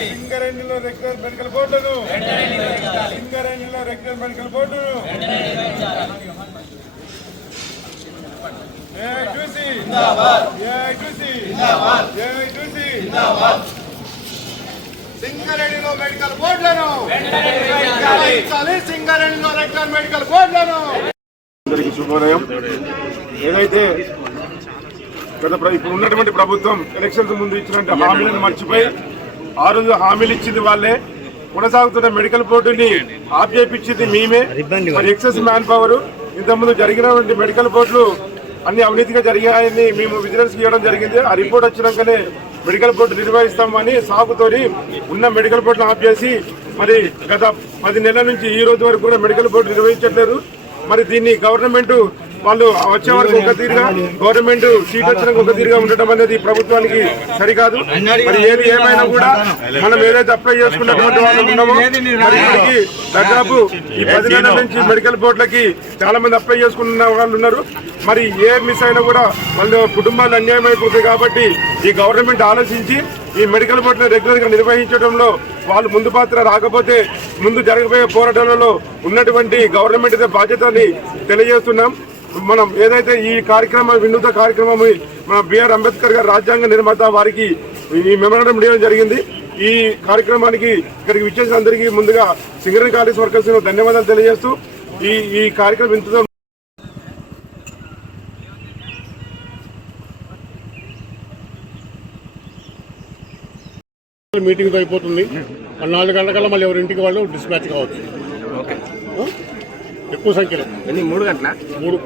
సింగరేణిలో regular medical బోర్డును సింగరేణిలో రెగ్యులర్ మెడికల్ బోర్డును సింగరేణిలో మెడికల్ బోర్డులను సింగరేణిలో రెగ్యులర్ మెడికల్ బోర్డులను. అందరికీ శుభోదయం. ఏదైతే ఇప్పుడు ఉన్నటువంటి ప్రభుత్వం ఎలక్షన్స్ ముందు ఇచ్చినట్టు హామీలను మర్చిపోయి ఆ రోజు హామీలు ఇచ్చింది వాళ్ళే, కొనసాగుతున్న మెడికల్ బోర్డుని ఆప్యాపించింది మేమే. మరి ఎక్సెస్ మ్యాన్ పవర్ ఇంతకుముందు జరిగినటువంటి మెడికల్ బోర్డులు అన్ని అవినీతిగా జరిగాయని మేము విజిలెన్స్ ఇవ్వడం జరిగింది. ఆ రిపోర్ట్ వచ్చినాకనే మెడికల్ బోర్డు నిర్వహిస్తామని సాగుతోని ఉన్న మెడికల్ బోర్డును ఆపేసి మరి గత 10 నెలల నుంచి ఈ రోజు వరకు కూడా మెడికల్ బోర్డు నిర్వహించట్లేదు. మరి దీన్ని గవర్నమెంట్ వాళ్ళు వచ్చే వరకు ఒక తీరుగా, గవర్నమెంట్ సీట్ వచ్చినాక ఒక తీరుగా ఉండటం అనేది ప్రభుత్వానికి సరికాదు. మరి ఏది ఏమైనా కూడా మనం ఏదైతే అప్లై చేసుకున్నటువంటి వాళ్ళు ఉన్నామో మరి ఇప్పటికి దాదాపు ఈ 10 నెలల నుంచి మెడికల్ బోర్డులకి చాలా మంది అప్లై చేసుకున్న వాళ్ళు ఉన్నారు. మరి ఏ మిస్ అయినా కూడా వాళ్ళ కుటుంబాలు అన్యాయం అయిపోతాయి. కాబట్టి ఈ గవర్నమెంట్ ఆలోచించి ఈ మెడికల్ బోర్డును రెగ్యులర్ గా నిర్వహించడంలో వాళ్ళు ముందు పాత్ర రాకపోతే ముందు జరగబోయే పోరాటాలలో ఉన్నటువంటి గవర్నమెంట్ బాధ్యతని తెలియజేస్తున్నాం. మనం ఏదైతే ఈ కార్యక్రమం వినూత్న కార్యక్రమం మన బిఆర్ అంబేద్కర్ గారు రాజ్యాంగ నిర్మాత వారికి ఈ మెమోరాండం ఇవ్వడం జరిగింది. ఈ కార్యక్రమానికి ఇక్కడికి విచ్చేసిన అందరికీ ముందుగా సింగరేణి కాలేజ్ వర్కర్స్ ధన్యవాదాలు తెలియజేస్తూ ఈ కార్యక్రమం ఇంతతో మీటింగ్ అయిపోతుంది. 4 గంటల మళ్ళీ ఎవరి ఇంటికి వాళ్ళు డిస్పాచ్ కావచ్చు. ఎక్కువ సంఖ్యలో 3 గంటల 3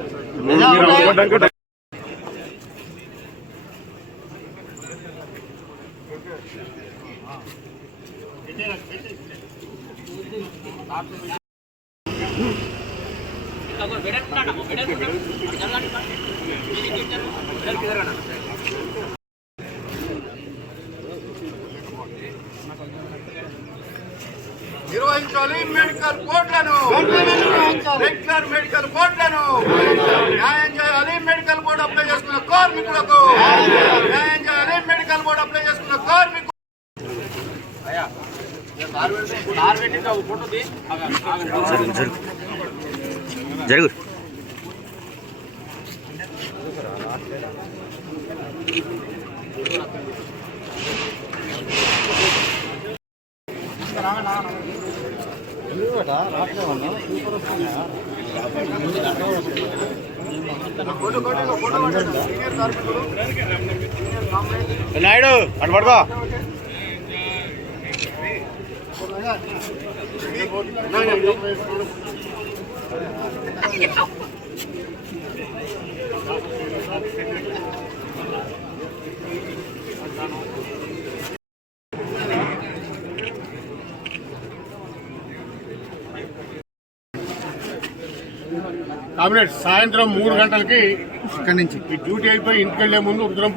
నిర్వహించాలి మెడికల్ బోర్డులను, రెగ్యులర్ మెడికల్ బోర్డులను న్యాయం చేయాలి. మెడికల్ బోర్డు అప్లై చేసుకున్న కార్మికులకు న్యాయం చేయాలి. మెడికల్ బోర్డు అప్లై చేసుకున్న కార్మికులు జరుగు నాయుడు అటు పడుకో. కాబినెట్ సాయంత్రం 3 గంటలకి ఇక్కడి నుంచి ఈ డ్యూటీ అయిపోయి ఇంటికి వెళ్లే ముందు రుద్రం